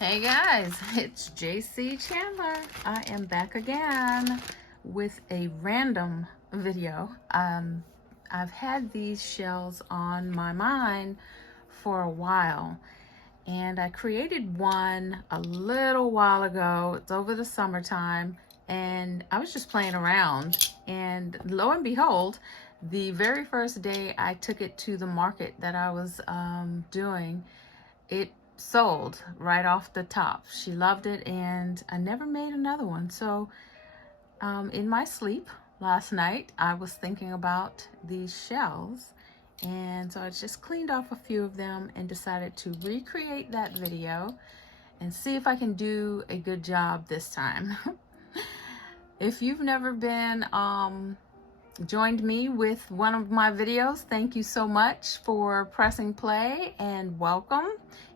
Hey guys, it's JayCee Chandler. I am back again with a random video. I've had these shells on my mind for a while, and I created one a little while ago. It's over the summertime, and I was just playing around, and lo and behold, the very first day I took it to the market that I was doing, it sold right off the top. She loved it, and I never made another one. So in my sleep last night, I was thinking about these shells, and so I just cleaned off a few of them and decided to recreate that video and see if I can do a good job this time. If you've never been joined me with one of my videos, thank you so much for pressing play and welcome.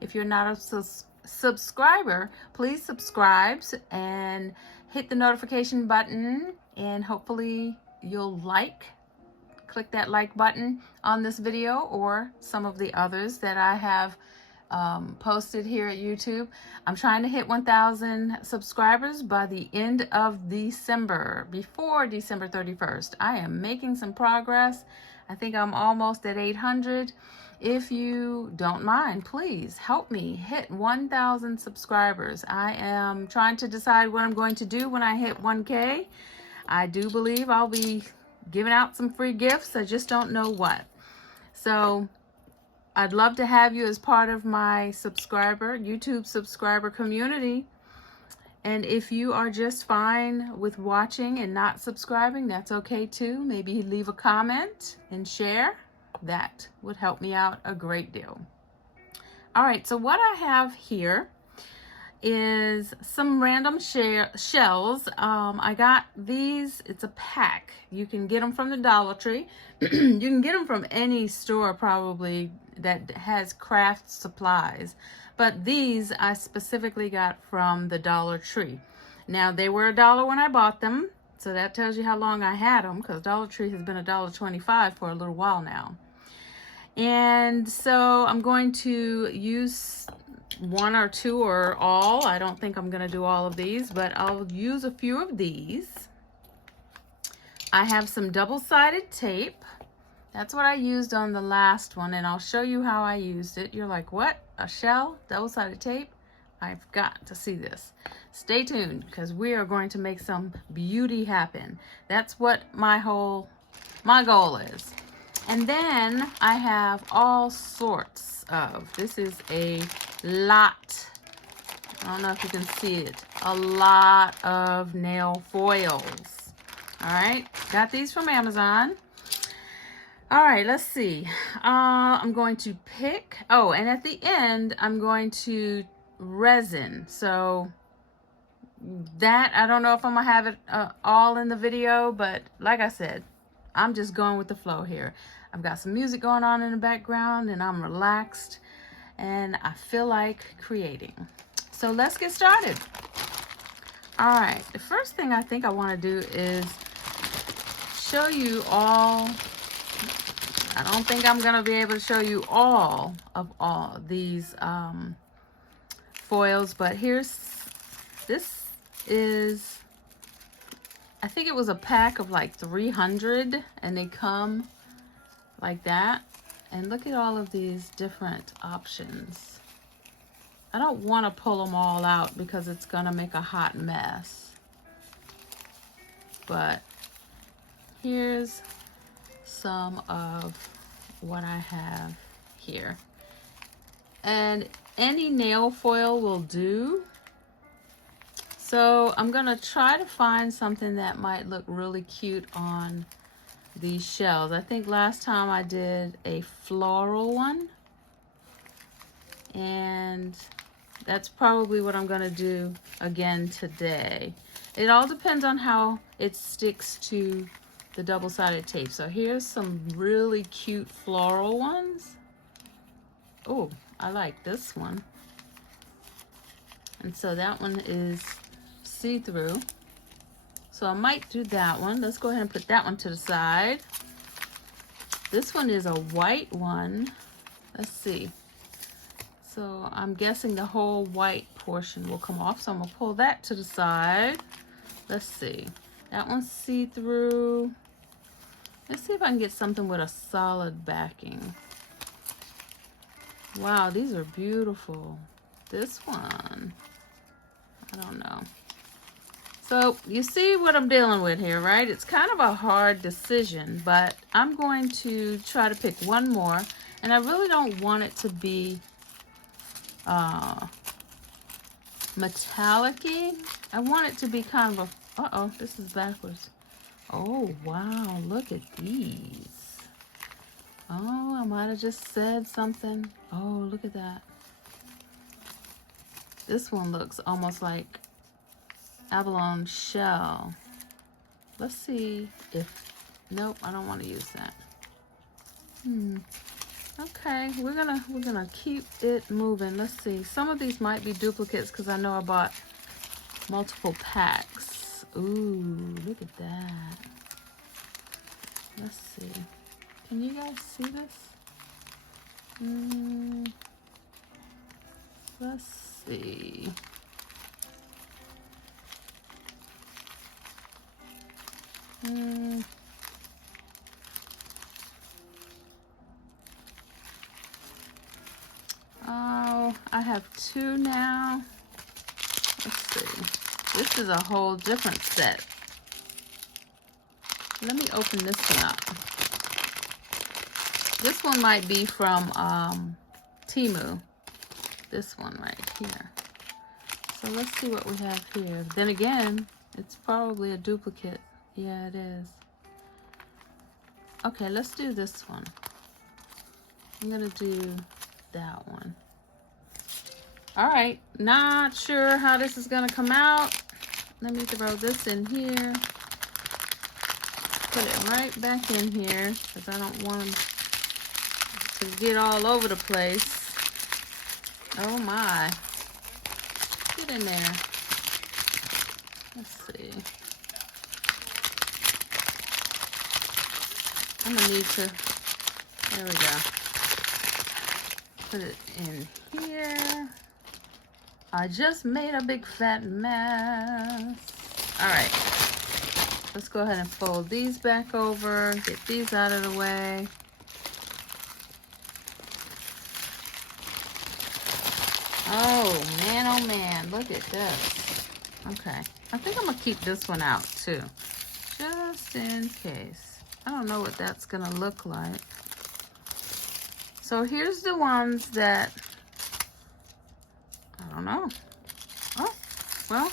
If you're not a subscriber, please subscribe and hit the notification button, and hopefully you'll click that like button on this video or some of the others that I have posted here at YouTube. I'm trying to hit 1,000 subscribers by the end of December, before December 31st. I am making some progress. I think I'm almost at 800. If you don't mind, please help me hit 1,000 subscribers. I am trying to decide what I'm going to do when I hit 1K. I do believe I'll be giving out some free gifts. I just don't know what. So I'd love to have you as part of my YouTube subscriber community. And if you are just fine with watching and not subscribing, that's okay too. Maybe leave a comment and share. That would help me out a great deal. All right, so what I have here is some random shells. I got these. It's a pack. You can get them from the Dollar Tree. You can get them from any store probably that has craft supplies, but these I specifically got from the Dollar Tree. Now, they were $1 when I bought them, so that tells you how long I had them, because Dollar Tree has been $1.25 for a little while now. And so I'm going to use one or two or all. I don't think I'm going to do all of these, but I'll use a few of these. I have some double-sided tape. That's what I used on the last one, and I'll show you how I used it. You're like, what? A shell? Double-sided tape? I've got to see this. Stay tuned, because we are going to make some beauty happen. That's what my goal is. And then I have all sorts of, this is a lot, I don't know if you can see it, a lot of nail foils. All right, got these from Amazon. All right, let's see. I'm going to pick, oh, and at the end, I'm going to resin. So that, I don't know if I'm gonna have it all in the video, but like I said, I'm just going with the flow here. I've got some music going on in the background, and I'm relaxed, and I feel like creating. So let's get started. All right, the first thing I think I want to do is show you all. I don't think I'm going to be able to show you all of these foils, but this is, I think it was a pack of like 300, and they come like that. And look at all of these different options. I don't want to pull them all out because it's going to make a hot mess. But here's some of what I have here. And any nail foil will do. So I'm gonna try to find something that might look really cute on these shells. I think last time I did a floral one, and that's probably what I'm gonna do again today. It all depends on how it sticks to the double-sided tape. So here's some really cute floral ones. Oh, I like this one. And so that one is see-through. So I might do that one. Let's go ahead and put that one to the side. This one is a white one. Let's see. So I'm guessing the whole white portion will come off. So I'm gonna pull that to the side. Let's see. That one's see-through. Let's see if I can get something with a solid backing. Wow, these are beautiful. This one, I don't know. So you see what I'm dealing with here, right? It's kind of a hard decision, but I'm going to try to pick one more. And I really don't want it to be metallic-y. I want it to be kind of a, uh-oh, this is backwards. Oh, wow, look at these. Oh, I might have just said something. Oh, look at that. This one looks almost like abalone shell. Let's see if, nope, I don't want to use that. Okay, we're gonna keep it moving. Let's see. Some of these might be duplicates because I know I bought multiple packs. Ooh, look at that. Let's see. Can you guys see this? Let's see. Oh, I have two now. Let's see. This is a whole different set. Let me open this one up. This one might be from Temu. This one right here. So let's see what we have here. Then again, it's probably a duplicate. Yeah, it is. Okay, let's do this one. I'm gonna do that one. All right, not sure how this is gonna come out. Let me throw this in here. Put it right back in here because I don't want them to get all over the place. Oh my. Get in there. Let's see. I'm gonna need to, there we go. Put it in here. I just made a big fat mess. All right. Let's go ahead and fold these back over, get these out of the way. Oh man, look at this. Okay, I think I'm gonna keep this one out too, just in case. I don't know what that's gonna look like. So here's the ones that, I don't know. Oh, well,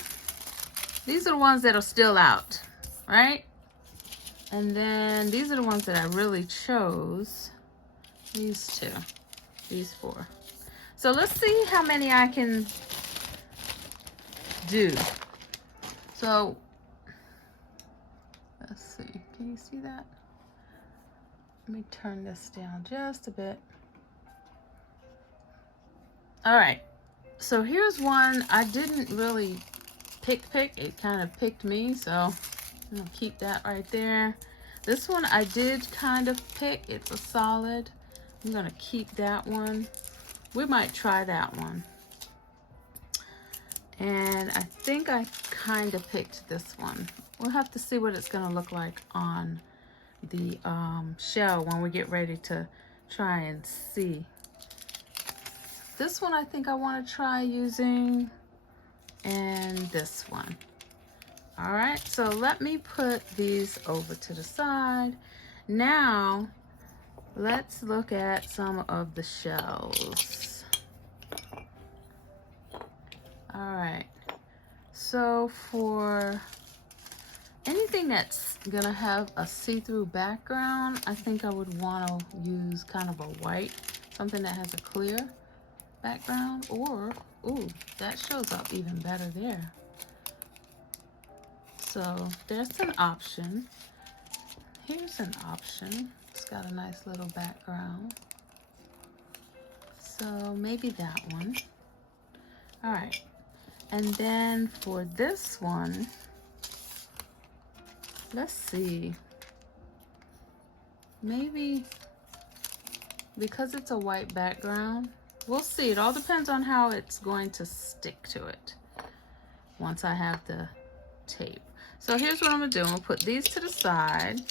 these are the ones that are still out. Right? And then these are the ones that I really chose. These two. These four. So let's see how many I can do. So, let's see. Can you see that? Let me turn this down just a bit. All right. So here's one I didn't really pick. It kind of picked me, so I'm gonna keep that right there. This one I did kind of pick. It's a solid. I'm gonna keep that one. We might try that one. And I think I kind of picked this one. We'll have to see what it's gonna look like on the shell when we get ready to try and see. This one I think I want to try using, and this one. All right, so let me put these over to the side. Now, let's look at some of the shells. All right, so for anything that's gonna have a see-through background, I think I would want to use kind of a white, something that has a clear background, or, ooh, that shows up even better there. So there's an option. Here's an option. It's got a nice little background. So maybe that one. All right. And then for this one, let's see. Maybe because it's a white background, we'll see. It all depends on how it's going to stick to it once I have the tape. So here's what I'm gonna do. I'm gonna put these to the side.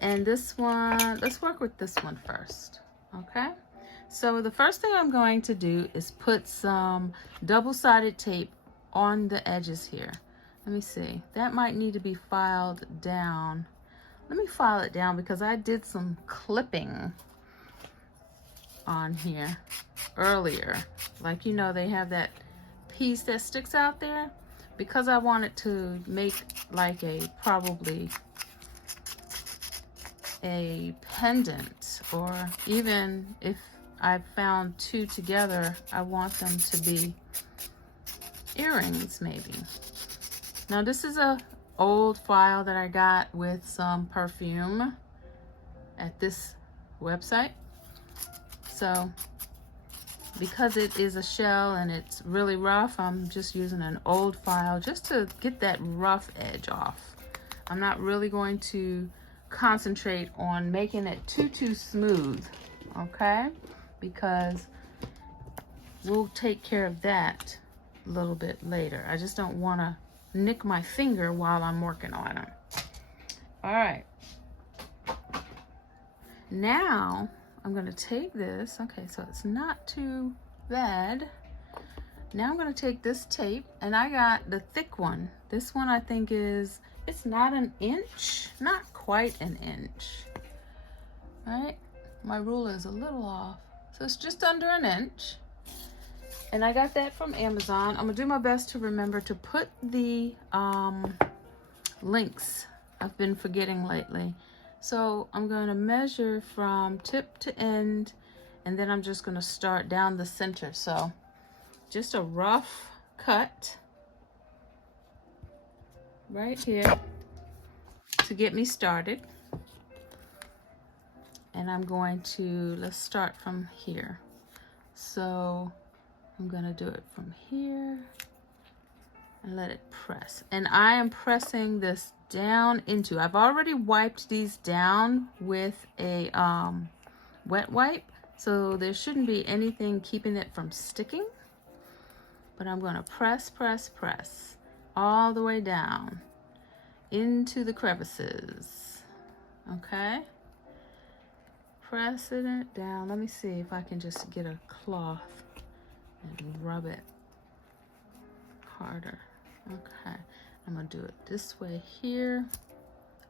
And this one, let's work with this one first, okay? So the first thing I'm going to do is put some double-sided tape on the edges here. Let me see, that might need to be filed down. Let me file it down because I did some clipping on here earlier. Like, you know, they have that piece that sticks out there. Because I wanted to make like probably a pendant, or even if I found two together, I want them to be earrings maybe. Now this is a old file that I got with some perfume at this website. So because it is a shell and it's really rough, I'm just using an old file just to get that rough edge off. I'm not really going to concentrate on making it too smooth, okay? Because we'll take care of that a little bit later. I just don't want to nick my finger while I'm working on it. All right. Now I'm going to take this. Okay, so it's not too bad. Now I'm going to take this tape, and I got the thick one. This one I think is, it's not an inch, not quite an inch, right? My ruler is a little off, so it's just under an inch. And I got that from Amazon. I'm gonna do my best to remember to put the links. I've been forgetting lately. So I'm going to measure from tip to end, and then I'm just going to start down the center. So just a rough cut right here to get me started. And I'm going to, let's start from here. So I'm going to do it from here and let it press. And I am pressing this down into, I've already wiped these down with a wet wipe, so there shouldn't be anything keeping it from sticking. But I'm going to press all the way down into the crevices. Okay, pressing it down. Let me see if I can just get a cloth and rub it harder. Okay, I'm gonna do it this way here.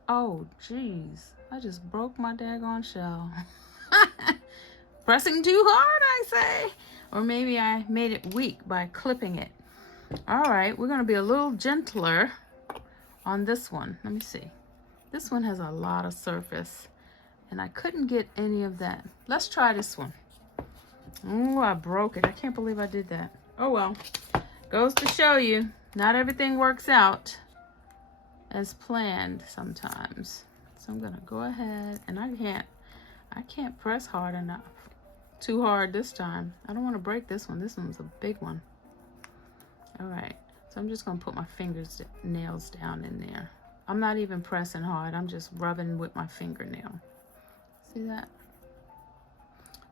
Oh geez, I just broke my daggone shell. Pressing too hard, I say. Or maybe I made it weak by clipping it. All right, we're gonna be a little gentler on this one. Let me see. This one has a lot of surface, and I couldn't get any of that. Let's try this one. Oh, I broke it. I can't believe I did that. Oh well, goes to show you, not everything works out as planned sometimes. So I'm gonna go ahead, and I can't press hard enough. Too hard this time. I don't want to break this one. This one's a big one. All right, so I'm just gonna put my nails down in there. I'm not even pressing hard. I'm just rubbing with my fingernail. See that?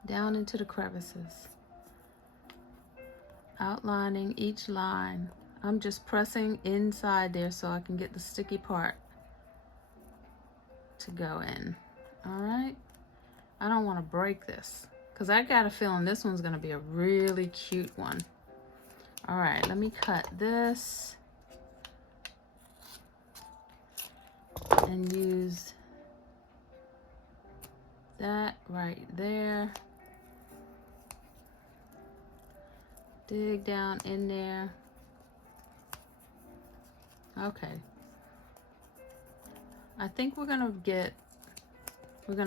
Down into the crevices. Outlining each line. I'm just pressing inside there so I can get the sticky part to go in. All right, I don't want to break this because I got a feeling this one's going to be a really cute one. All right, let me cut this and use that right there. Dig down in there. Okay, I think we're gonna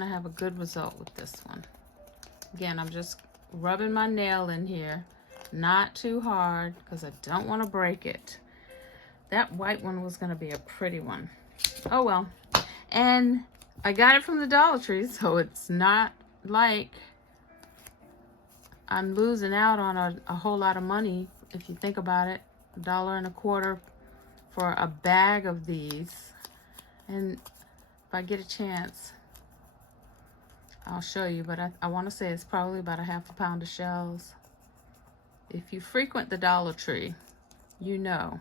have a good result with this one. Again, I'm just rubbing my nail in here, not too hard because I don't want to break it. That white one was gonna be a pretty one. Oh well. And I got it from the Dollar Tree, so it's not like I'm losing out on a whole lot of money. If you think about it, $1.25 for a bag of these. And if I get a chance, I'll show you, but I want to say it's probably about 1/2 pound of shells. If you frequent the Dollar Tree, you know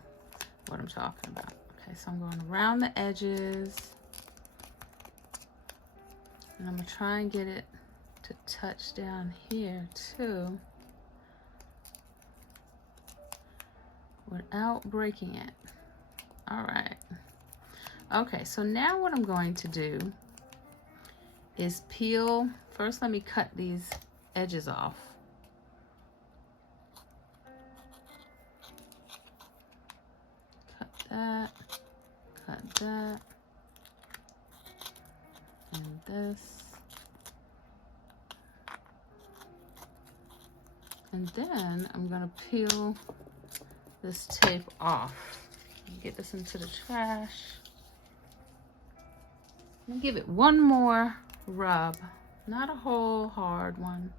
what I'm talking about. Okay, so I'm going around the edges. And I'm going to try and get it to touch down here too, without breaking it. All right. Okay, so now what I'm going to do is peel. First, let me cut these edges off. Cut that, and this. And then I'm gonna peel this tape off. Get this into the trash. And give it one more rub. Not a whole hard one,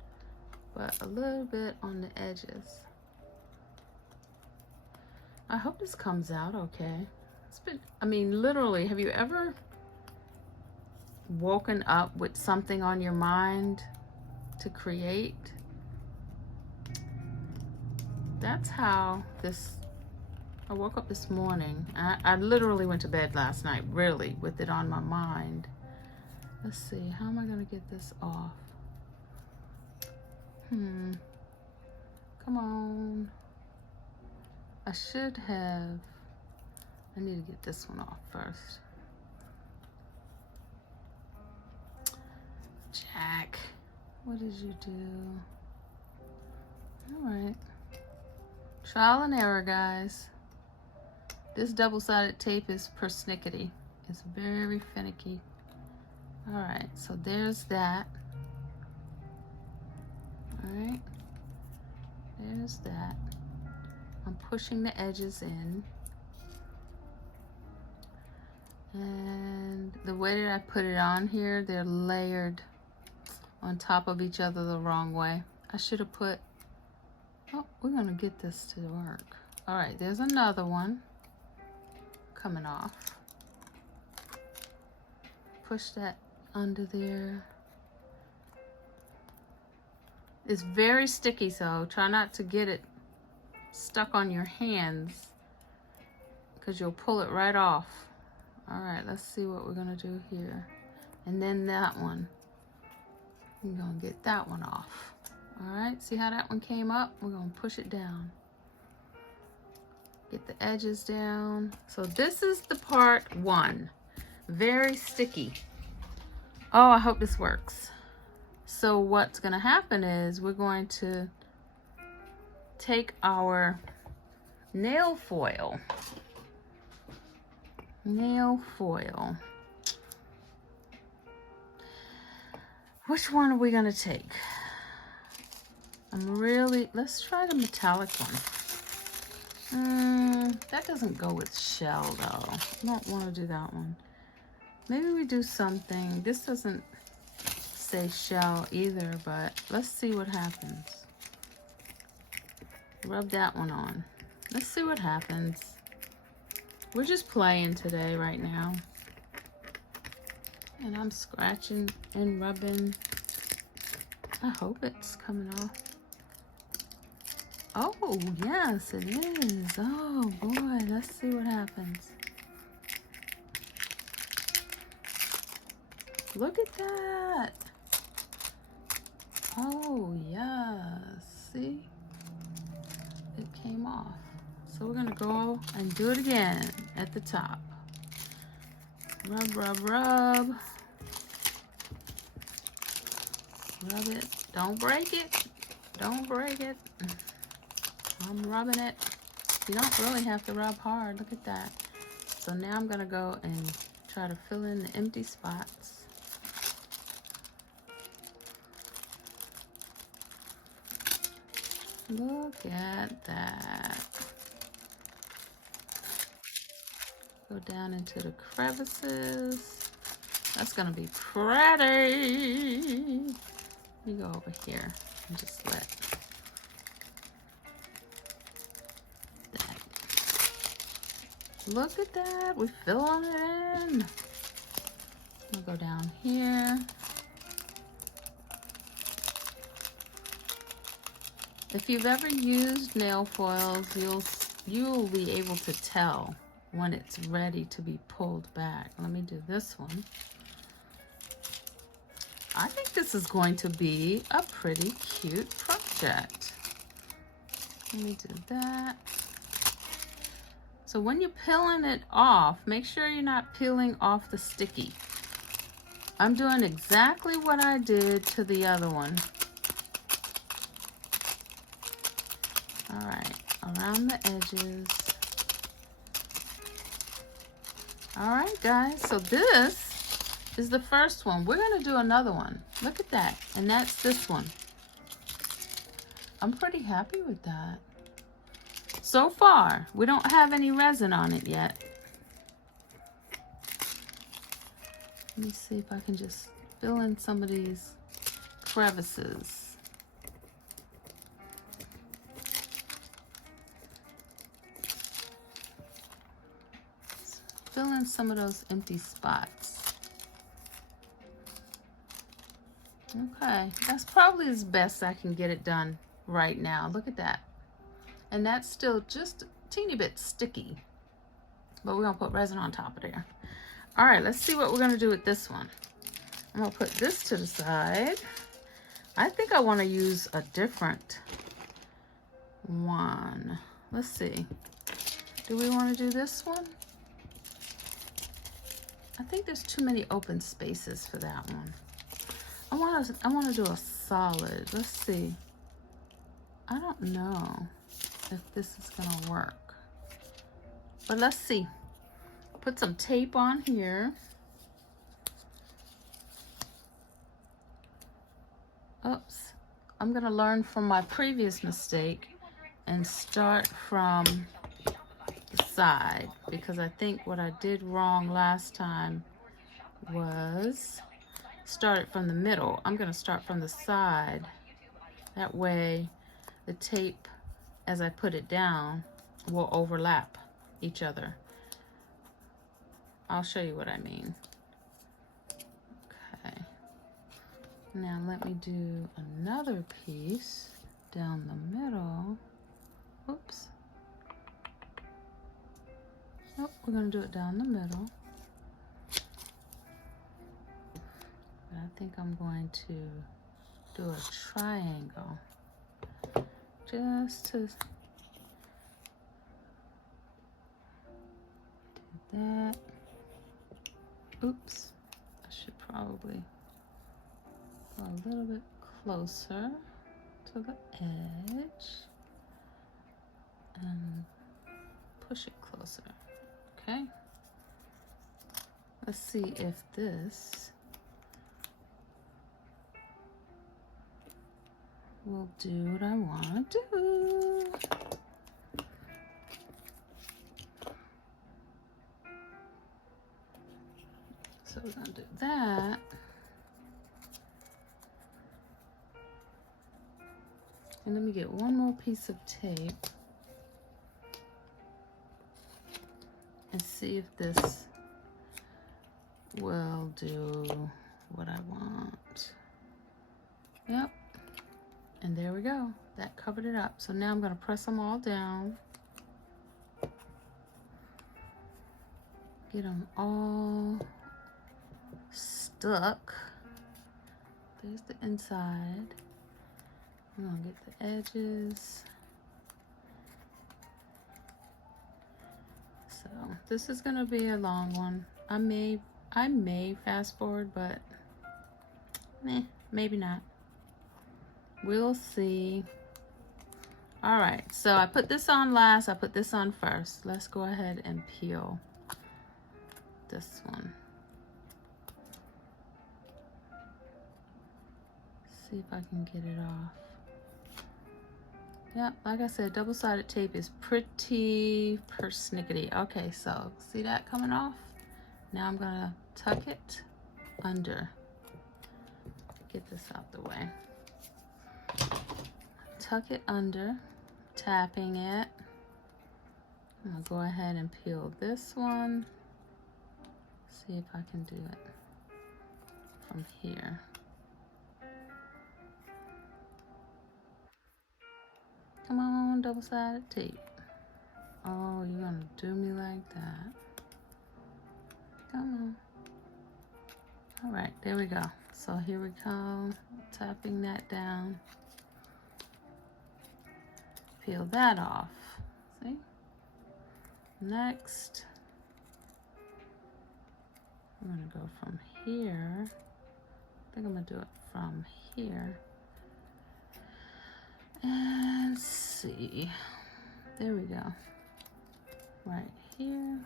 but a little bit on the edges. I hope this comes out okay. It's been, I mean, literally, have you ever woken up with something on your mind to create? That's how this, I woke up this morning. I literally went to bed last night, really, with it on my mind. Let's see, how am I gonna get this off? Come on. I should have, I need to get this one off first. Jack, what did you do? All right. Trial and error, guys. This double-sided tape is persnickety. It's very finicky. All right, so there's that. All right, there's that. I'm pushing the edges in. And the way that I put it on here, they're layered on top of each other the wrong way. I should have put, oh, we're gonna get this to work. All right, there's another one coming off. Push that under there. It's very sticky, so try not to get it stuck on your hands because you'll pull it right off. All right, let's see what we're gonna do here. And then that one, we're gonna get that one off. All right, see how that one came up? We're gonna push it down. Get the edges down. So this is the part one. Very sticky. Oh, I hope this works. So what's gonna happen is we're going to take our nail foil. Which one are we gonna take? Let's try the metallic one. That doesn't go with shell though. I don't want to do that one. Maybe we do something. This doesn't say shell either, but let's see what happens. Rub that one on. Let's see what happens. We're just playing today right now. And I'm scratching and rubbing. I hope it's coming off. Oh, yes, it is. Oh, boy. Let's see what happens. Look at that. Oh, yes. See? It came off. So we're going to go and do it again at the top. Rub, rub, rub. Rub it. Don't break it. Don't break it. I'm rubbing it. You don't really have to rub hard. Look at that. So now I'm going to go and try to fill in the empty spots. Look at that. Go down into the crevices. That's going to be pretty. You go over here and just let that. Look at that. We're filling it in. We'll go down here. If you've ever used nail foils, you'll be able to tell when it's ready to be pulled back. Let me do this one. I think this is going to be a pretty cute project. Let me do that. So when you're peeling it off, make sure you're not peeling off the sticky. I'm doing exactly what I did to the other one. All right, around the edges. All right, guys, so this is the first one. We're gonna do another one. Look at that, and that's this one. I'm pretty happy with that. So far, we don't have any resin on it yet. Let me see if I can just fill in some of these crevices. Fill in some of those empty spots. Okay, that's probably as best I can get it done right now. Look at that. And that's still just a teeny bit sticky, but we're gonna put resin on top of there. All right, let's see what we're gonna do with this one. I'm gonna put this to the side. I think I wanna use a different one. Let's see. Do we wanna do this one? I think there's too many open spaces for that one. I wanna do a solid. Let's see. I don't know if this is gonna work, but let's see. Put some tape on here. Oops, I'm gonna learn from my previous mistake and start from the side, because I think what I did wrong last time was start it from the middle. I'm gonna start from the side. That way the tape, as I put it down, will overlap each other. I'll show you what I mean. Okay. Now let me do another piece down the middle. Oops. Nope, we're gonna do it down the middle. But I think I'm going to do a triangle. Just to do that. Oops, I should probably go a little bit closer to the edge and push it closer. Okay, let's see if this will do what I want to do. So we're gonna do that. And let me get one more piece of tape and see if this will do what I want. Yep. And there we go. That covered it up. So now I'm gonna press them all down. Get them all stuck. There's the inside. I'm gonna get the edges. So this is gonna be a long one. I may fast forward, but maybe not. We'll see. All right, so I put this on last, I put this on first. Let's go ahead and peel this one. See if I can get it off. Yeah, like I said, double-sided tape is pretty persnickety. Okay, so see that coming off? Now I'm gonna tuck it under. Get this out the way. Tuck it under, tapping it. I'm gonna go ahead and peel this one. See if I can do it from here. Come on, double-sided tape. Oh, you're gonna do me like that. Come on. All right, there we go. So here we come, tapping that down. Peel that off. See? Next, I'm gonna go from here. I think I'm gonna do it from here. And see. There we go. Right here.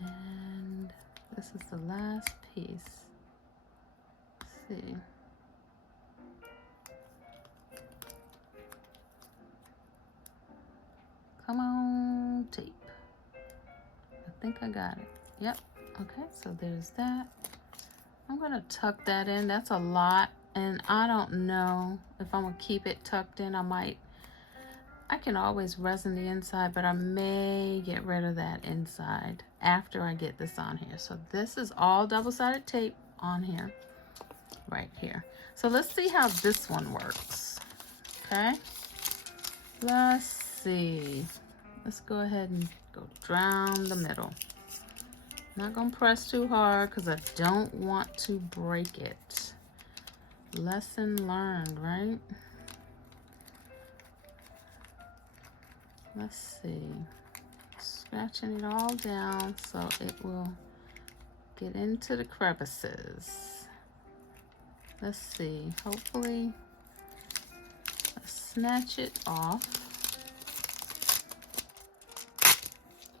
And this is the last piece. Let's see. Come on, tape. I think I got it. Yep. Okay, so there's that. I'm gonna tuck that in. That's a lot, and I don't know if I'm gonna keep it tucked in. I can always resin the inside, but I may get rid of that inside after I get this on here. So this is all double-sided tape on here, right here. So let's see how this one works, okay? Let's see. Let's go ahead and go down the middle. Not gonna press too hard because I don't want to break it. Lesson learned, right? Let's see. Scratching it all down so it will get into the crevices. Let's see. Hopefully, let's snatch it off.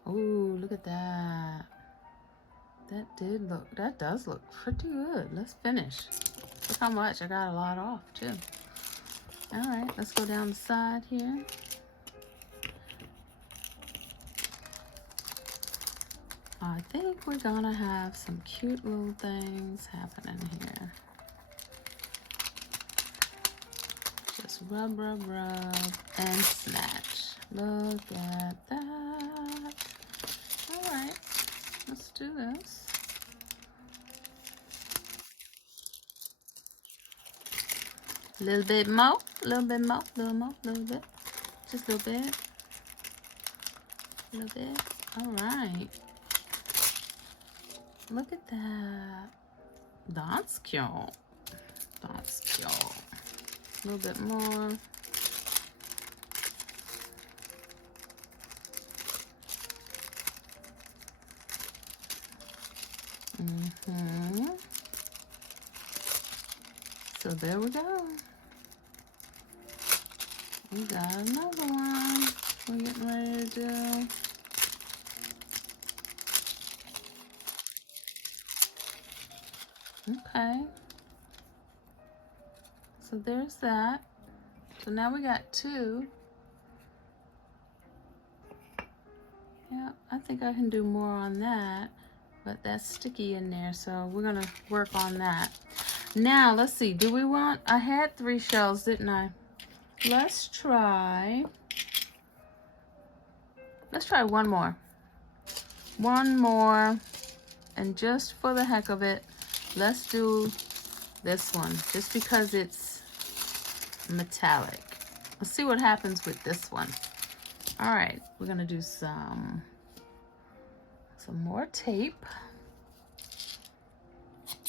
Ooh, look at that. That does look pretty good. Let's finish. Look how much. I got a lot off too. All right, let's go down the side here. I think we're gonna have some cute little things happening here. Just rub, rub, rub, and snatch. Look at that. All right, let's do this. A little bit more, a little bit more, a little more, a little bit. Just a little bit. A little bit. All right. Look at that. That's cute. That's cute. A little bit more. So there we go. We got another one we're getting ready to do. Okay. So there's that. So now we got two. Yeah, I think I can do more on that, but that's sticky in there, so we're gonna work on that. Now, let's see, do we want, I had 3 shells, didn't I? Let's try one more. One more, and just for the heck of it, let's do this one, just because it's metallic. Let's see what happens with this one. All right, we're gonna do some more tape.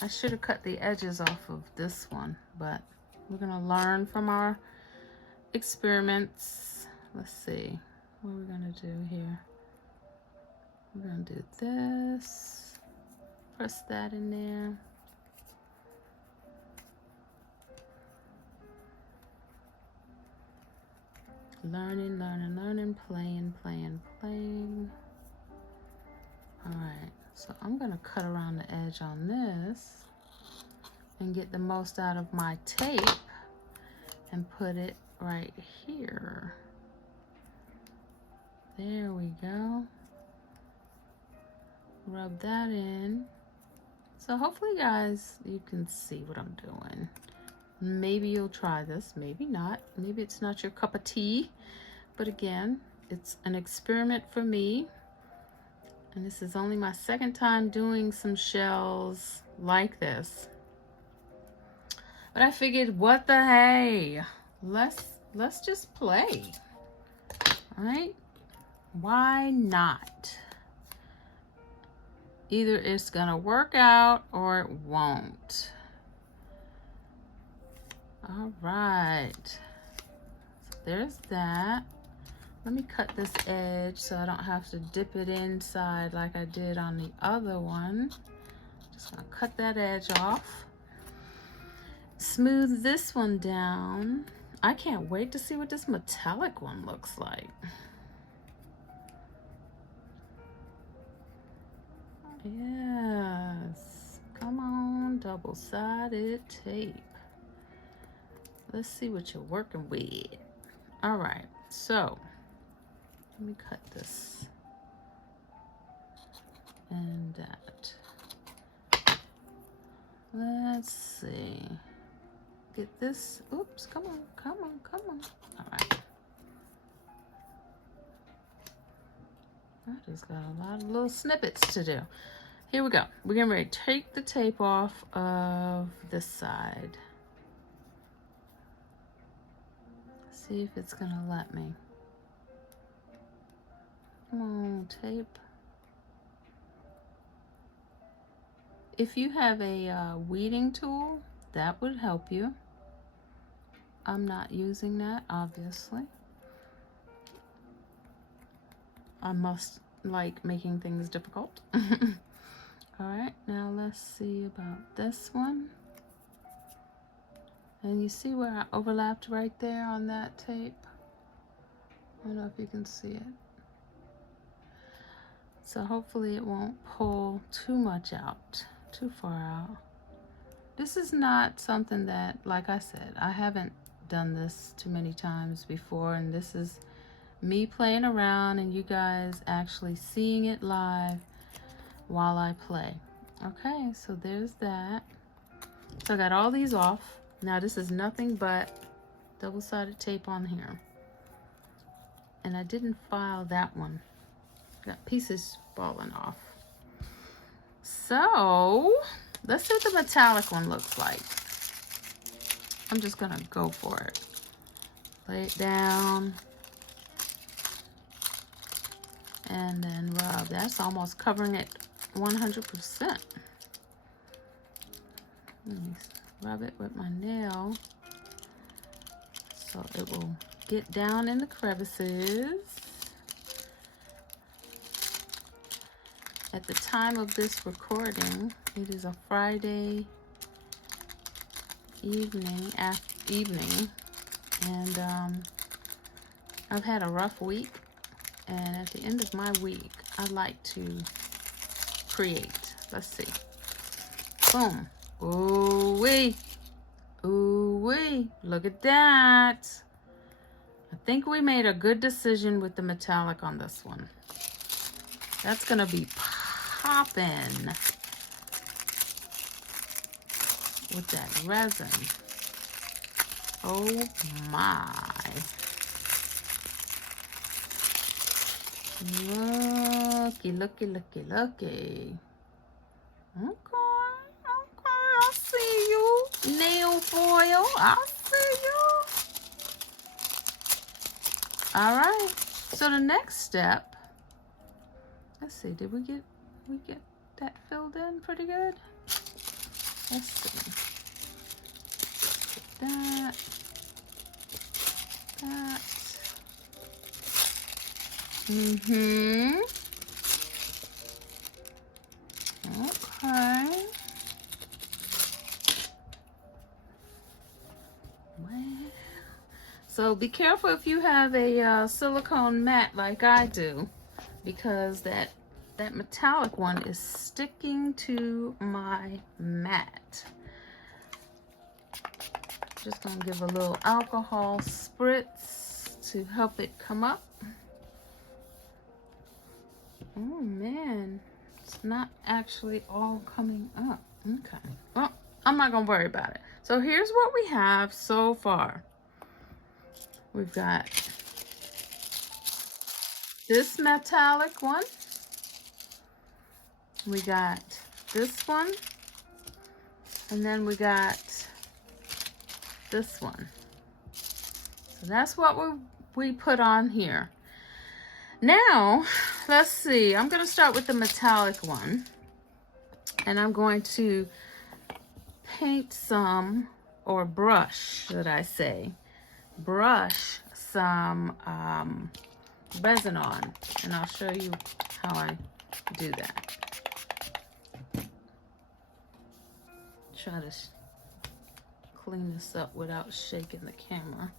I should have cut the edges off of this one, but we're gonna learn from our experiments. Let's see, what are we gonna do here? We're gonna do this, press that in there. Learning, learning, learning, playing, playing, playing. All right, so I'm gonna cut around the edge on this and get the most out of my tape and put it right here. There we go. Rub that in. So hopefully, guys, you can see what I'm doing. Maybe you'll try this, maybe not. Maybe it's not your cup of tea. But again, it's an experiment for me. And this is only my 2nd time doing some shells like this. But I figured, what the hey? Let's let's just play. All right? Why not? Either it's gonna work out or it won't. All right. So there's that. Let me cut this edge so I don't have to dip it inside like I did on the other one. Just gonna cut that edge off. Smooth this one down. I can't wait to see what this metallic one looks like. Yes, come on, double-sided tape. Let's see what you're working with. All right, so let me cut this and that. Let's see. Get this. Oops, come on, come on, come on. All right. I just got a lot of little snippets to do. Here we go. We're getting ready to take the tape off of this side. See if it's gonna let me. Come on, tape. If you have a weeding tool, that would help you. I'm not using that, obviously. I must like making things difficult. All right, now let's see about this one. And you see where I overlapped right there on that tape? I don't know if you can see it. So hopefully it won't pull too much out, too far out. This is not something that, like I said, I haven't done this too many times before, and this is me playing around and you guys actually seeing it live while I play. Okay, so there's that. So I got all these off. Now this is nothing but double-sided tape on here. And I didn't file that one. Got pieces falling off. So let's see what the metallic one looks like. I'm just gonna go for it. Lay it down. And then rub. That's almost covering it 100%. Let me rub it with my nail so it will get down in the crevices. At the time of this recording, it is a Friday evening, and I've had a rough week. And at the end of my week, I like to create. Let's see. Boom. Ooh wee. Ooh wee. Look at that. I think we made a good decision with the metallic on this one. That's gonna be popping with that resin. Oh my. Looky, looky, looky, looky. Okay, I see you. Nail foil, I see you. All right, so the next step, let's see, did we get that filled in pretty good? Let's see. That. Mm-hmm. Okay. Well, so be careful if you have a silicone mat like I do, because that metallic one is sticking to my mat. Just gonna give a little alcohol spritz to help it come up. Oh man, it's not actually all coming up. Okay, well, I'm not gonna worry about it. So here's what we have so far. We've got this metallic one. We got this one. And then we got this one. So So that's what we put on here. Now, let's see. I'm going to start with the metallic one. And I'm going to paint some, or brush, should I say. Brush some resin on. And I'll show you how I do that. Try to clean this up without shaking the camera.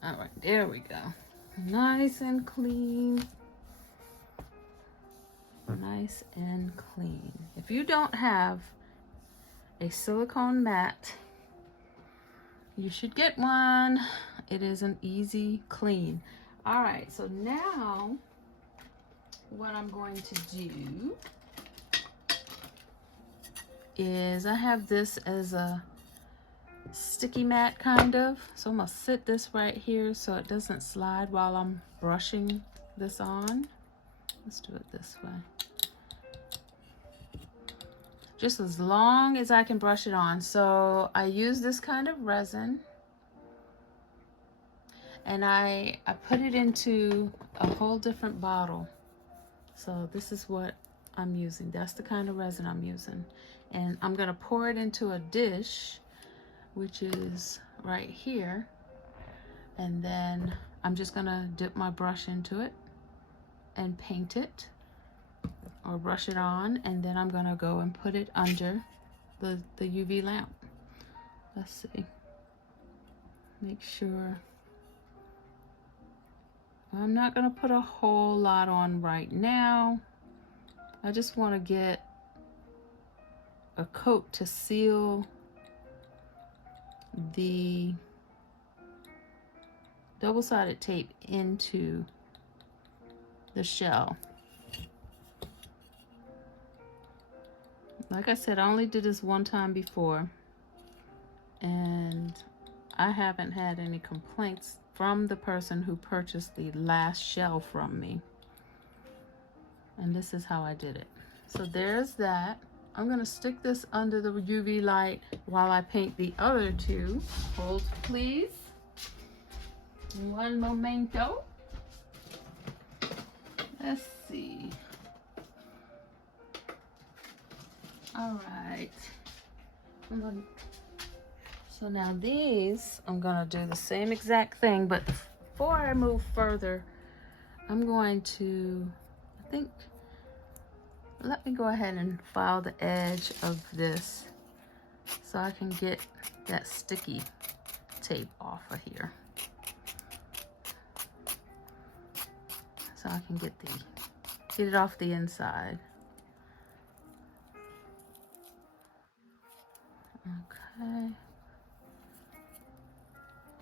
All right, there we go. Nice and clean. Nice and clean. If you don't have a silicone mat, you should get one. It is an easy clean. All right, so now what I'm going to do is I have this as a sticky mat kind of. So I'm gonna sit this right here so it doesn't slide while I'm brushing this on. Let's do it this way. Just as long as I can brush it on. So I use this kind of resin and I put it into a whole different bottle. So this is what I'm using. That's the kind of resin I'm using. And I'm gonna pour it into a dish, which is right here. And then I'm just gonna dip my brush into it and paint it or brush it on. And then I'm gonna go and put it under the UV lamp. Let's see. Make sure. I'm not gonna put a whole lot on right now. I just wanna get a coat to seal the double-sided tape into the shell. Like I said, I only did this one time before and I haven't had any complaints from the person who purchased the last shell from me. And this is how I did it. So there's that. I'm gonna stick this under the UV light while I paint the other two. Hold please. One momento. Let's see. All right. So now these, I'm gonna do the same exact thing, but before I move further, I'm going to, I think, let me go ahead and file the edge of this so I can get that sticky tape off of here. So I can get it off the inside. Okay.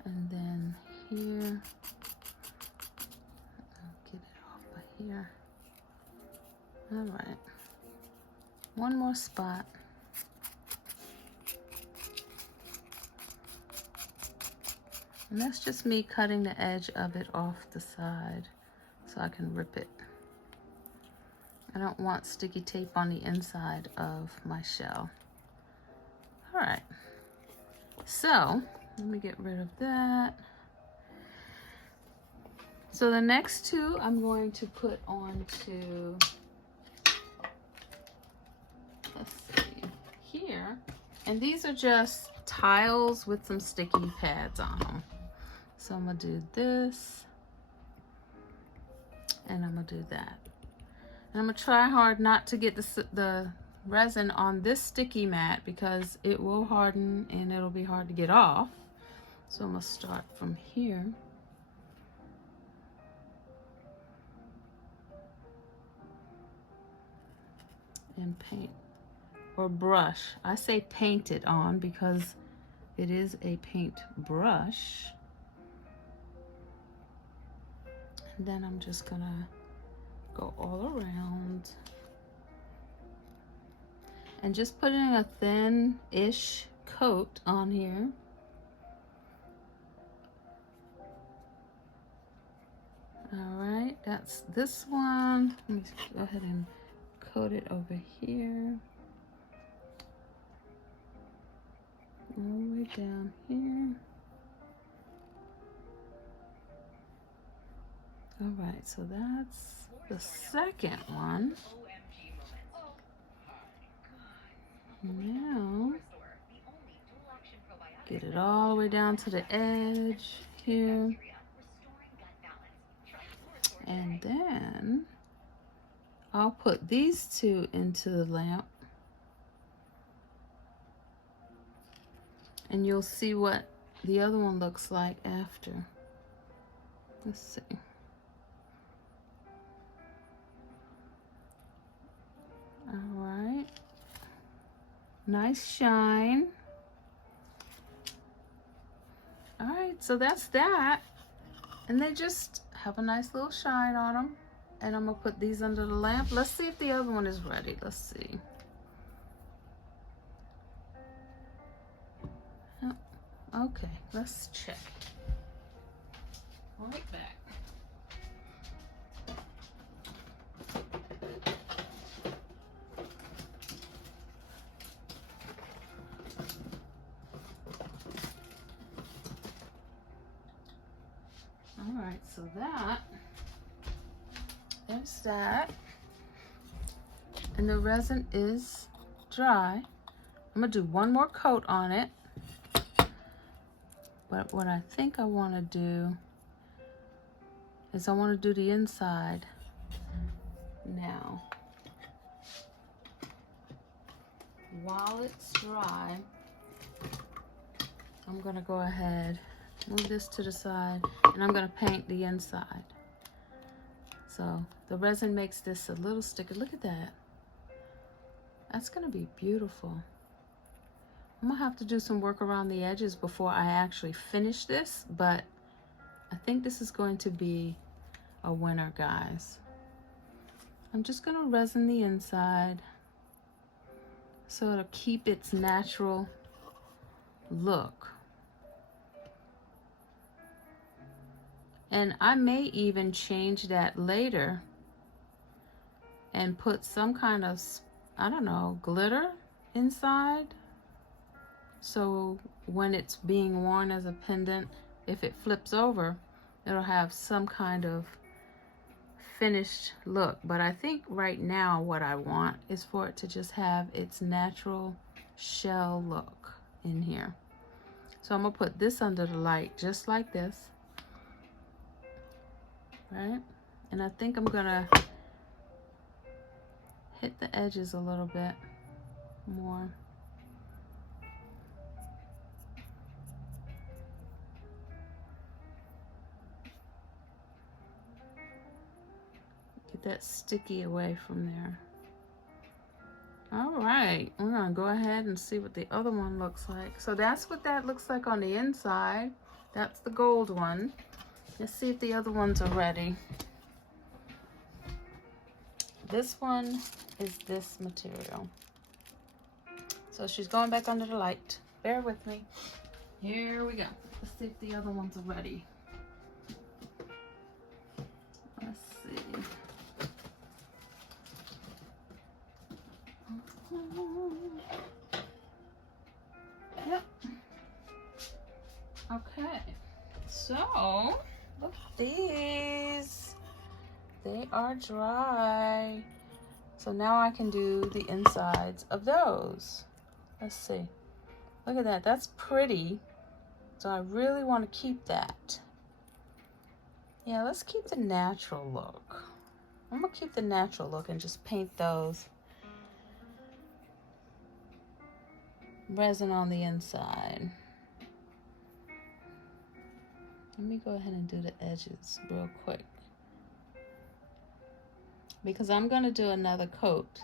And then here, I'll get it off of here. All right, one more spot. And that's just me cutting the edge of it off the side so I can rip it. I don't want sticky tape on the inside of my shell. All right, so let me get rid of that. So the next two I'm going to put onto, let's see, here. And these are just tiles with some sticky pads on them. So I'm gonna do this, and I'm gonna do that. And I'm gonna try hard not to get the resin on this sticky mat because it will harden and it'll be hard to get off. So I'm gonna start from here. And paint or brush. I say paint it on because it is a paint brush. And then I'm just gonna go all around and just putting a thin-ish coat on here. All right, that's this one. Let me go ahead and coat it over here. All the way down here. All right, so that's the second one. Now, get it all the way down to the edge here. And then I'll put these two into the lamp. And you'll see what the other one looks like after. Let's see. All right. Nice shine. All right, so that's that. And they just have a nice little shine on them. And I'm gonna put these under the lamp. Let's see if the other one is ready. Let's see. Okay, let's check. Right back. All right, so there's that. And the resin is dry. I'm gonna do one more coat on it. But what I think I wanna do is I wanna do the inside now. While it's dry, I'm gonna go ahead, move this to the side, and I'm gonna paint the inside. So the resin makes this a little sticky. Look at that. That's gonna be beautiful. I'm gonna have to do some work around the edges before I actually finish this, but I think this is going to be a winner, guys. I'm just gonna resin the inside so it'll keep its natural look. And I may even change that later and put some kind of, I don't know, glitter inside. So when it's being worn as a pendant, if it flips over, it'll have some kind of finished look. But I think right now what I want is for it to just have its natural shell look in here. So I'm gonna put this under the light just like this, right? And I think I'm gonna hit the edges a little bit more. Get that sticky away from there. All right, we're gonna go ahead and see what the other one looks like. So that's what that looks like on the inside. That's the gold one. Let's see if the other ones are ready. This one is this material. So she's going back under the light. Bear with me. Here we go. Let's see if the other ones are ready. Let's see. Yep. Okay. So, look at these. They are dry. So now I can do the insides of those. Let's see. Look at that. That's pretty. So I really want to keep that. Yeah, let's keep the natural look. I'm going to keep the natural look and just paint those. Resin on the inside. Let me go ahead and do the edges real quick, because I'm going to do another coat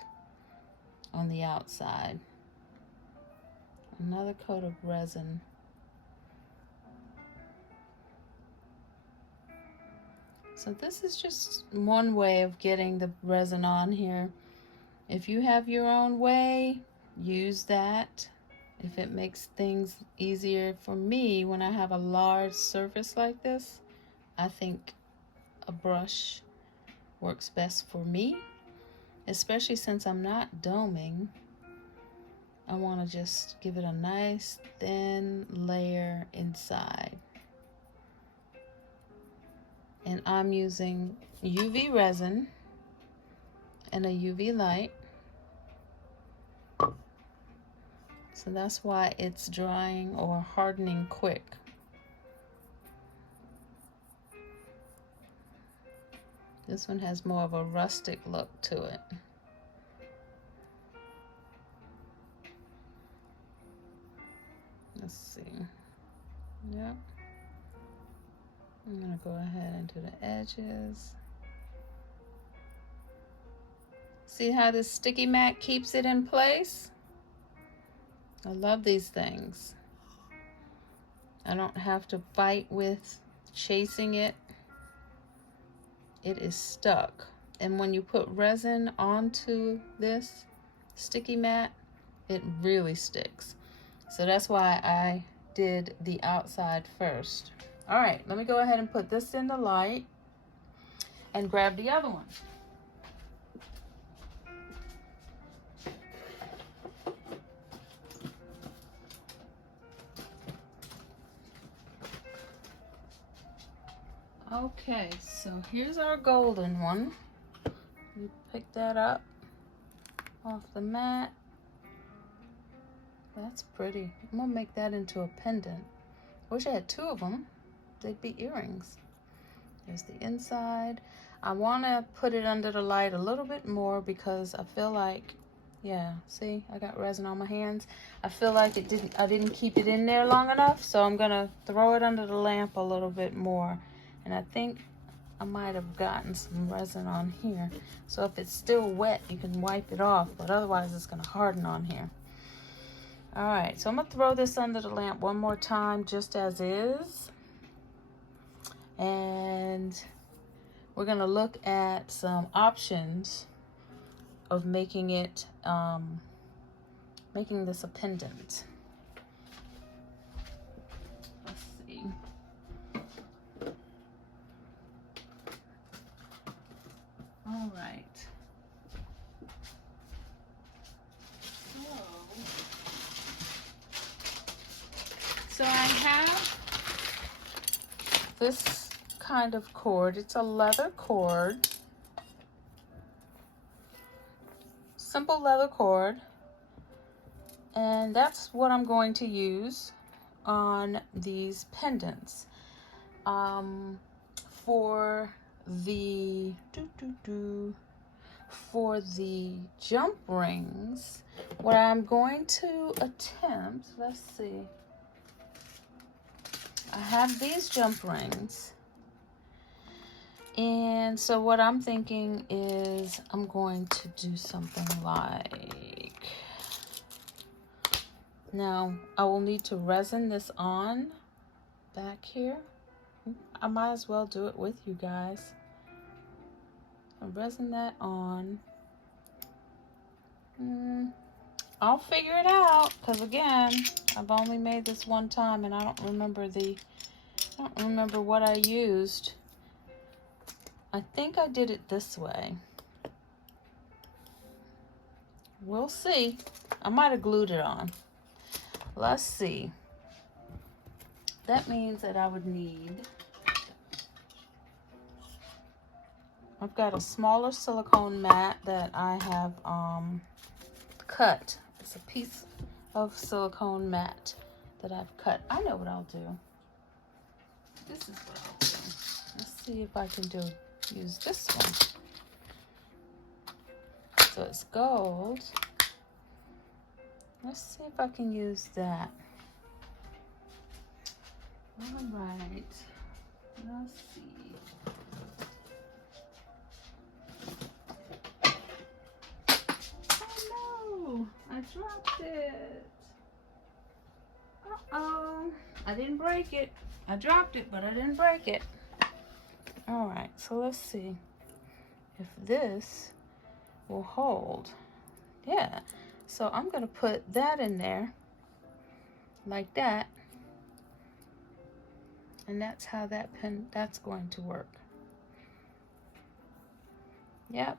on the outside. Another coat of resin. So this is just one way of getting the resin on here. If you have your own way, use that. If it makes things easier for me when I have a large surface like this, I think a brush works best for me, especially since I'm not doming. I want to just give it a nice thin layer inside. And I'm using UV resin and a UV light. So that's why it's drying or hardening quick. This one has more of a rustic look to it. Let's see. Yep. I'm gonna go ahead and do the edges. See how this sticky mat keeps it in place? I love these things. I don't have to fight with chasing it. It is stuck. And when you put resin onto this sticky mat, it really sticks. So that's why I did the outside first. All right, let me go ahead and put this in the light and grab the other one. Okay, so here's our golden one. You pick that up off the mat. That's pretty. I'm gonna make that into a pendant. I wish I had two of them. They'd be earrings. There's the inside. I wanna put it under the light a little bit more because I feel like, yeah, see, I got resin on my hands. I feel like I didn't keep it in there long enough, so I'm gonna throw it under the lamp a little bit more. And I think I might have gotten some resin on here. So if it's still wet, you can wipe it off, but otherwise it's gonna harden on here. All right, so I'm gonna throw this under the lamp one more time just as is. And we're gonna look at some options of making it, making this a pendant. Let's see. All right. So I have this kind of cord. It's a leather cord. Simple leather cord. And that's what I'm going to use on these pendants. For the for the jump rings, what I'm going to attempt, let's see. I have these jump rings. And so what I'm thinking is I'm going to do something like, now I will need to resin this on back here. I might as well do it with you guys. I'll resin that on. I'll figure it out, because again, I've only made this one time and I don't remember what I used. I think I did it this way. We'll see. I might have glued it on. Let's see. That means that I would need, I've got a smaller silicone mat that I have cut. It's a piece of silicone mat that I've cut. I know what I'll do. This is what I'll do. Let's see if I can use this one. So it's gold. Let's see if I can use that. All right. Let's see. Oh no, I dropped it. Uh-oh. I didn't break it. I dropped it, but I didn't break it. All right, so let's see if this will hold. Yeah, so I'm gonna put that in there like that. And that's how that's going to work. Yep.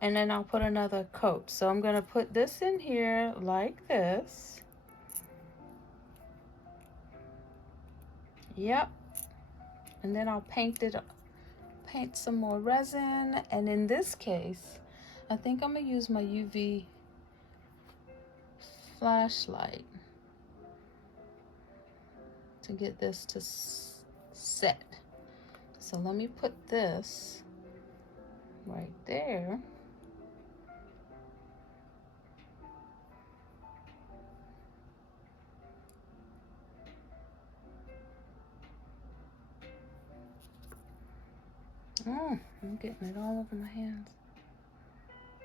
And then I'll put another coat. So I'm gonna put this in here like this. Yep. And then I'll paint it paint some more resin, and in this case, I think I'm gonna use my UV flashlight to get this to set. So let me put this right there. Oh, I'm getting it all over my hands.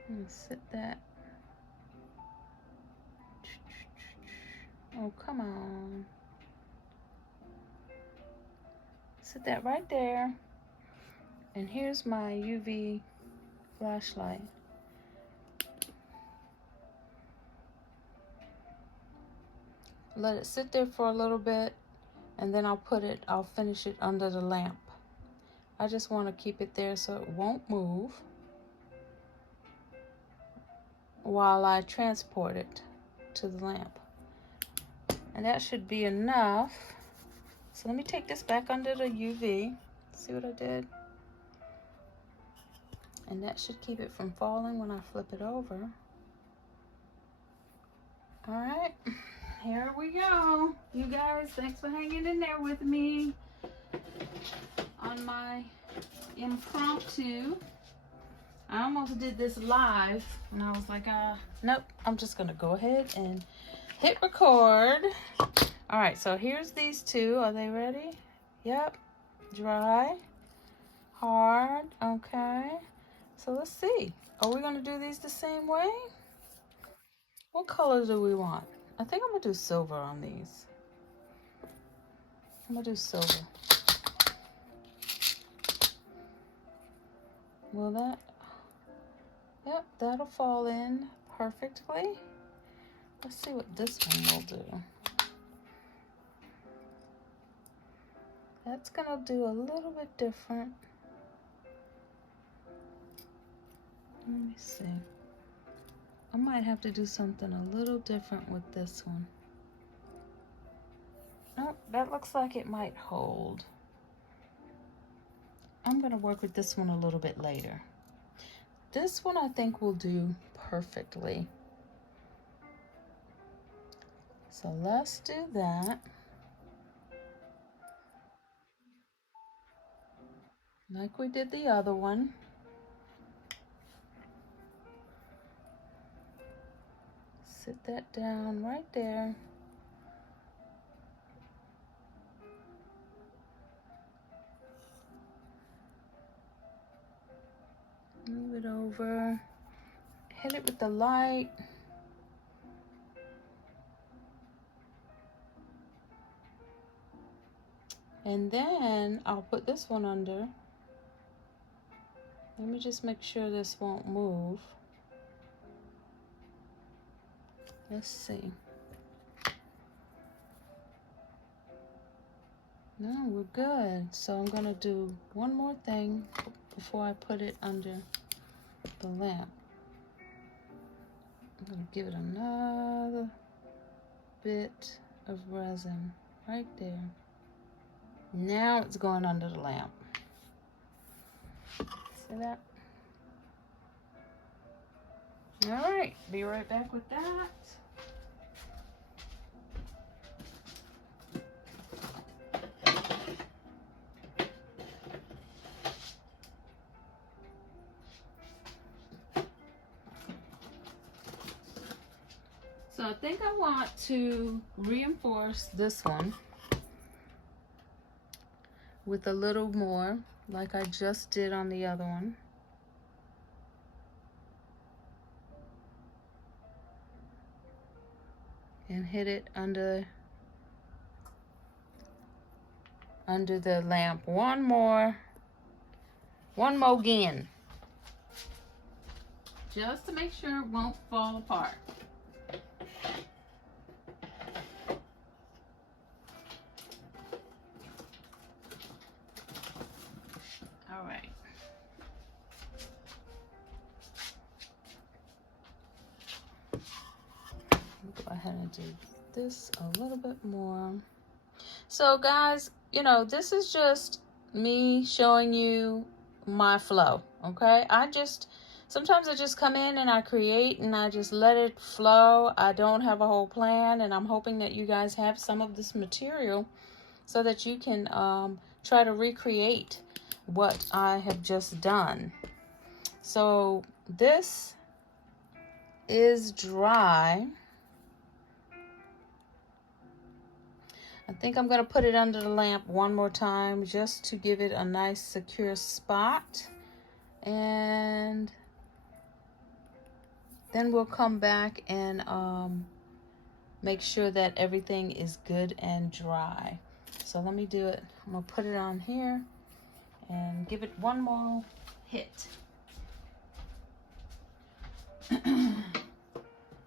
I'm gonna sit that. Oh, come on. Sit that right there. And here's my UV flashlight. Let it sit there for a little bit, and then I'll finish it under the lamp. I just want to keep it there so it won't move while I transport it to the lamp. And that should be enough. So let me take this back under the UV. See what I did? And that should keep it from falling when I flip it over. All right, here we go. You guys, thanks for hanging in there with me on my impromptu. I almost did this live and I was like, nope, I'm just gonna go ahead and hit record. All right, so here's these two. Are they ready? Yep. Dry, hard. Okay, so let's see. Are we gonna do these the same way? What color do we want? I think I'm gonna do silver on these. I'm gonna do silver. Will that? Yep, that'll fall in perfectly. Let's see what this one will do. That's gonna do a little bit different. Let me see. I might have to do something a little different with this one. Oh, that looks like it might hold. I'm gonna work with this one a little bit later. This one I think will do perfectly. So let's do that. Like we did the other one. Sit that down right there. Move it over. Hit it with the light. And then I'll put this one under. Let me just make sure this won't move. Let's see. No, we're good. So I'm gonna do one more thing before I put it under the lamp. I'm gonna give it another bit of resin right there. Now it's going under the lamp. See that? All right, be right back with that. So I think I want to reinforce this one with a little more, like I just did on the other one. And hit it under the lamp. One more again. Just to make sure it won't fall apart. All right. Go ahead and do this a little bit more. So guys, you know, this is just me showing you my flow, okay? Sometimes I just come in and I create and I just let it flow. I don't have a whole plan, and I'm hoping that you guys have some of this material so that you can try to recreate what I have just done. So this is dry. I think I'm going to put it under the lamp one more time just to give it a nice secure spot. And then we'll come back and make sure that everything is good and dry. So let me do it. I'm going to put it on here and give it one more hit.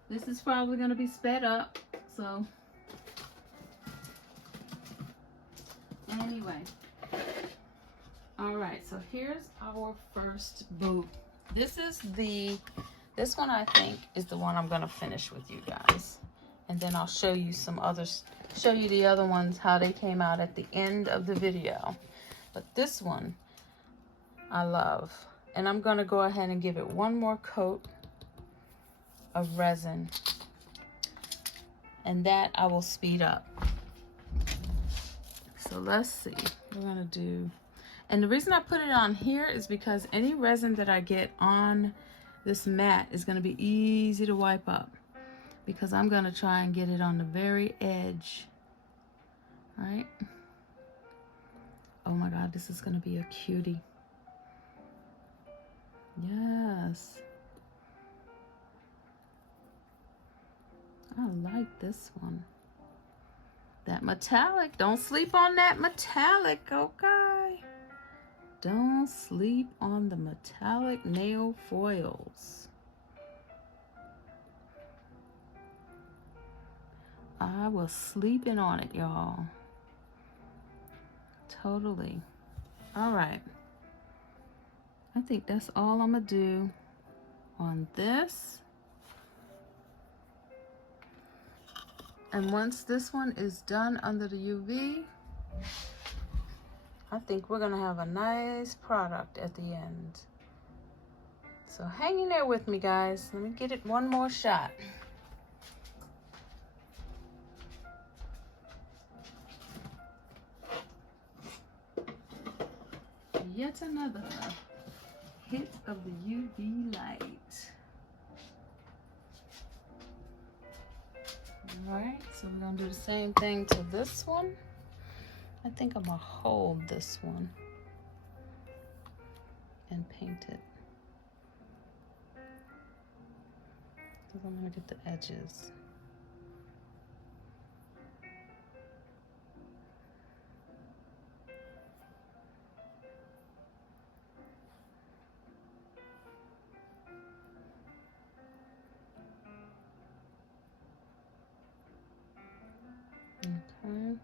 This is probably going to be sped up, so anyway. All right, so here's our first boot. This one I think is the one I'm going to finish with you guys, and then I'll show you some others, show you the other ones, how they came out at the end of the video. But this one I love, and I'm going to go ahead and give it one more coat of resin, and that I will speed up. So let's see, we're gonna do, and the reason I put it on here is because any resin that I get on this mat is gonna be easy to wipe up, because I'm gonna try and get it on the very edge, right? Oh my God, this is gonna be a cutie. Yes. I like this one. That metallic. Don't sleep on that metallic, okay? Don't sleep on the metallic nail foils. I was sleeping on it, y'all. Totally. All right. I think that's all I'm gonna do on this. And once this one is done under the UV, I think we're gonna have a nice product at the end. So hang in there with me, guys. Let me get it one more shot. Yet another hit of the UV light. Alright, so we're going to do the same thing to this one. I think I'm going to hold this one and paint it, because I'm going to get the edges. Okay.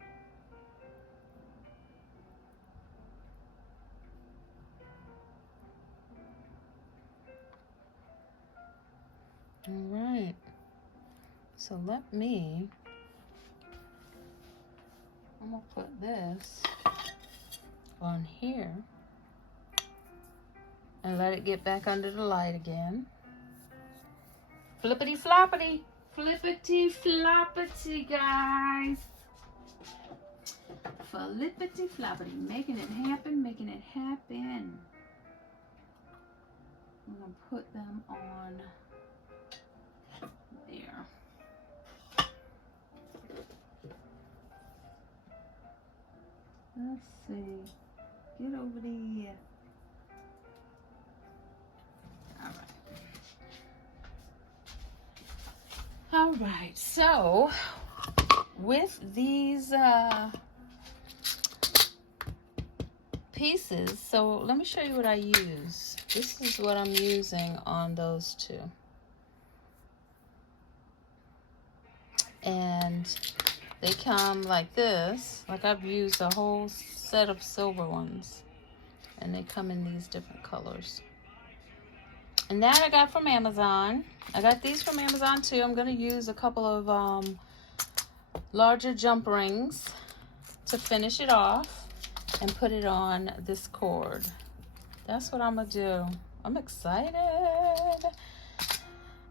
All right. So I'm gonna put this on here and let it get back under the light again. Flippity floppity, flippity floppity, guys. Flippity floppity, making it happen, making it happen. I'm gonna put them on there. Let's see. Get over there. All right. So with these pieces, so let me show you what I use. This is what I'm using on those two. And they come like this. Like, I've used a whole set of silver ones, and they come in these different colors. And that I got from Amazon. I got these from Amazon too. I'm gonna use a couple of larger jump rings to finish it off and put it on this cord. That's what I'm gonna do. I'm excited.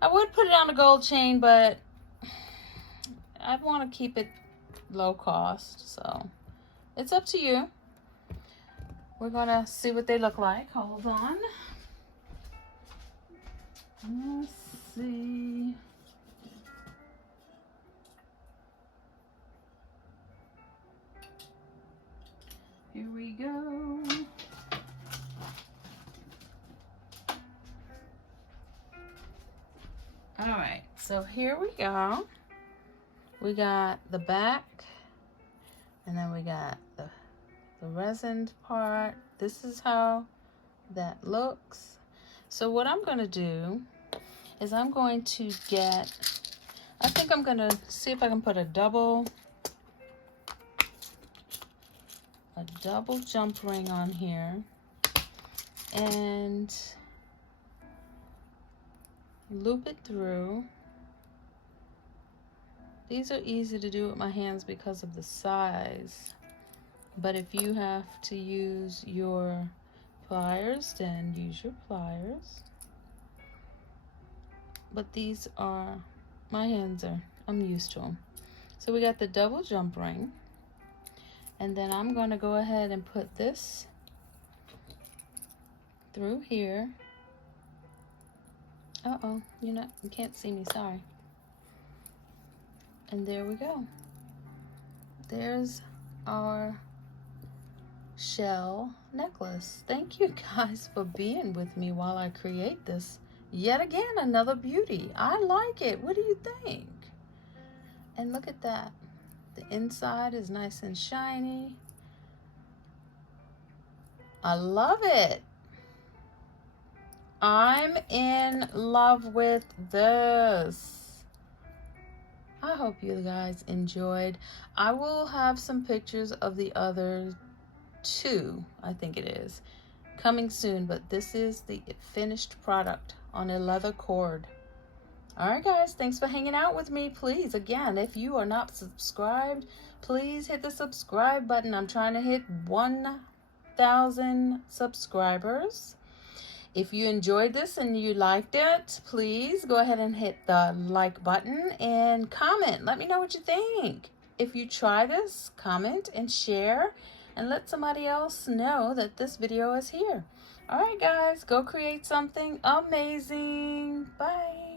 I would put it on a gold chain, but I want to keep it low cost, so it's up to you. We're gonna see what they look like. Hold on. Let's see. Here we go. All right, so here we go. We got the back, and then we got the resin part. This is how that looks. So what I'm gonna do is I'm going to get, I think I'm gonna see if I can put a double jump ring on here and loop it through. These are easy to do with my hands because of the size, but if you have to use your pliers, then use your pliers. But these are, my hands are, I'm used to them. So we got the double jump ring, and then I'm going to go ahead and put this through here. Uh-oh, you can't see me, sorry. And there we go. There's our shell necklace. Thank you guys for being with me while I create this. Yet again, another beauty. I like it. What do you think? And look at that. The inside is nice and shiny. I love it. I'm in love with this. I hope you guys enjoyed. I will have some pictures of the other two, I think it is, coming soon, but this is the finished product on a leather cord. All right, guys, thanks for hanging out with me. Please, again, if you are not subscribed, please hit the subscribe button. I'm trying to hit 1,000 subscribers. If you enjoyed this and you liked it, please go ahead and hit the like button and comment. Let me know what you think. If you try this, comment and share and let somebody else know that this video is here. All right, guys, go create something amazing. Bye.